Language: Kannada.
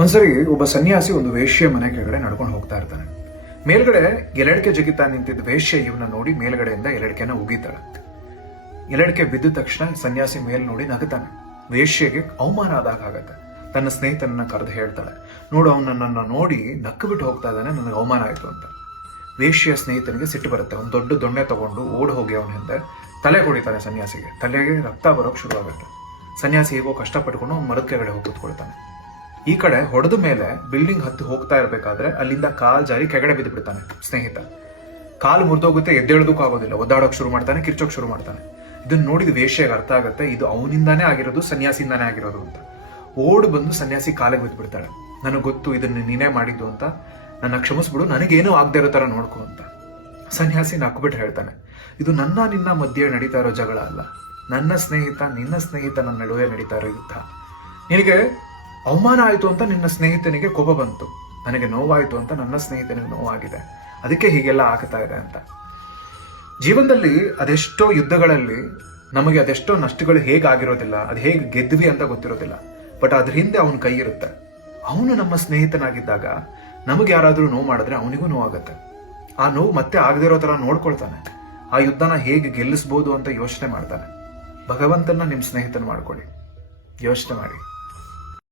ಒಂದ್ಸರಿ ಒಬ್ಬ ಸನ್ಯಾಸಿ ಒಂದು ವೇಶ್ಯ ಮನೆ ಕೆಳಗಡೆ ನಡ್ಕೊಂಡು ಹೋಗ್ತಾ ಇರ್ತಾನೆ. ಮೇಲ್ಗಡೆ ಎಲೆಡ್ಕೆ ಜಗಿತಾ ನಿಂತಿದ್ದ ವೇಶ್ಯ ಇವನ್ನ ನೋಡಿ ಮೇಲ್ಗಡೆಯಿಂದ ಎಲೆಡ್ಕೆನ ಉಗಿತಾಳೆ. ಎಲೆಡ್ಕೆ ಬಿದ್ದ ತಕ್ಷಣ ಸನ್ಯಾಸಿ ಮೇಲ್ ನೋಡಿ ನಗುತ್ತಾನೆ. ವೇಶ್ಯೆಗೆ ಅವಮಾನ ಆದಾಗ ಆಗತ್ತೆ. ತನ್ನ ಸ್ನೇಹಿತನನ್ನ ಕರೆದು ಹೇಳ್ತಾಳೆ, ನೋಡು ಅವನನ್ನ ನೋಡಿ ನಕ್ಕು ಬಿಟ್ಟು ಹೋಗ್ತಾ ಇದ್ದಾನೆ, ನನಗೆ ಅವಮಾನ ಆಯ್ತು ಅಂತ. ವೇಶ್ಯ ಸ್ನೇಹಿತನಿಗೆ ಸಿಟ್ಟು ಬರುತ್ತೆ. ಒಂದು ದೊಡ್ಡ ದೊಣ್ಣೆ ತಗೊಂಡು ಓಡ್ ಹೋಗಿ ಅವನ ಹಿಂದೆ ತಲೆ ಹೊಡಿತಾನೆ ಸನ್ಯಾಸಿಗೆ. ತಲೆಗೆ ರಕ್ತ ಬರೋಕ್ ಶುರು ಆಗುತ್ತೆ. ಸನ್ಯಾಸಿ ಹೇಗೋ ಕಷ್ಟಪಟ್ಕೊಂಡು ಅವ್ನು ಮರದ ಕೆಳಗಡೆ ಹೋಗಿ ಕೂತ್ಕೊಳ್ತಾನೆ. ಈ ಕಡೆ ಹೊಡೆದ ಮೇಲೆ ಬಿಲ್ಡಿಂಗ್ ಹತ್ತಿ ಹೋಗ್ತಾ ಇರ್ಬೇಕಾದ್ರೆ ಅಲ್ಲಿಂದ ಕಾಲ್ ಜಾರಿ ಕೆಳಗಡೆ ಬಿದ್ದು ಬಿಡ್ತಾನೆ ಸ್ನೇಹಿತ. ಕಾಲು ಮುರಿದೋಗುತ್ತೆ, ಎದ್ದೇಳೋದಕ್ಕೂ ಆಗೋದಿಲ್ಲ. ಒದ್ದಾಡೋಕ್ ಶುರು ಮಾಡ್ತಾನೆ, ಕಿರ್ಚೋಕ್ ಶುರು ಮಾಡ್ತಾನೆ. ಇದನ್ನ ನೋಡಿದ ವೇಶ್ಯೆಗೆ ಅರ್ಥ ಆಗುತ್ತೆ, ಇದು ಅವನಿಂದಾನೇ ಆಗಿರೋದು, ಸನ್ಯಾಸಿಯಿಂದಾನೇ ಆಗಿರೋದು ಅಂತ. ಓಡ್ ಬಂದು ಸನ್ಯಾಸಿ ಕಾಲಿಗೆ ಬಿದ್ದು ಬಿಡ್ತಾಳೆ. ನನಗೆ ಗೊತ್ತು ಇದನ್ನ ನೀನೇ ಮಾಡಿದ್ದು ಅಂತ, ನನ್ನ ಕ್ಷಮಿಸ್ಬಿಡು, ನನಗೇನೂ ಆಗದೆ ಇರೋ ತರ ನೋಡ್ಕೊ ಅಂತ. ಸನ್ಯಾಸಿ ನಕ್ಬಿಟ್ಟು ಹೇಳ್ತಾನೆ, ಇದು ನನ್ನ ನಿನ್ನ ಮಧ್ಯೆ ನಡೀತಾ ಇರೋ ಜಗಳ ಅಲ್ಲ, ನನ್ನ ಸ್ನೇಹಿತ ನಿನ್ನ ಸ್ನೇಹಿತನ ನಡುವೆ ನಡೀತಾ ಇರೋ ಯುದ್ಧ. ನಿನಗೆ ಅವಮಾನ ಆಯ್ತು ಅಂತ ನಿನ್ನ ಸ್ನೇಹಿತನಿಗೆ ಕೋಪ ಬಂತು, ನನಗೆ ನೋವಾಯ್ತು ಅಂತ ನನ್ನ ಸ್ನೇಹಿತನಿಗೆ ನೋವಾಗಿದೆ, ಅದಕ್ಕೆ ಹೀಗೆಲ್ಲ ಆಗ್ತಾ ಇದೆ ಅಂತ. ಜೀವನದಲ್ಲಿ ಅದೆಷ್ಟೋ ಯುದ್ಧಗಳಲ್ಲಿ ನಮಗೆ ಅದೆಷ್ಟೋ ನಷ್ಟಗಳು ಹೇಗಾಗಿರೋದಿಲ್ಲ, ಅದು ಹೇಗೆ ಗೆದ್ವಿ ಅಂತ ಗೊತ್ತಿರೋದಿಲ್ಲ. ಬಟ್ ಅದ್ರ ಹಿಂದೆ ಅವನ ಕೈ ಇರುತ್ತೆ. ಅವನು ನಮ್ಮ ಸ್ನೇಹಿತನಾಗಿದ್ದಾಗ ನಮಗೆ ಯಾರಾದ್ರೂ ನೋವು ಮಾಡಿದ್ರೆ ಅವನಿಗೂ ನೋವಾಗತ್ತೆ. ಆ ನೋವು ಮತ್ತೆ ಆಗದಿರೋ ತರ ನೋಡ್ಕೊಳ್ತಾನೆ. ಆ ಯುದ್ಧನ ಹೇಗೆ ಗೆಲ್ಲಿಸ್ಬೋದು ಅಂತ ಯೋಚನೆ ಮಾಡ್ತಾನೆ. ಭಗವಂತನ ನಿಮ್ ಸ್ನೇಹಿತನ ಮಾಡ್ಕೊಳ್ಳಿ, ಯೋಚನೆ ಮಾಡಿ.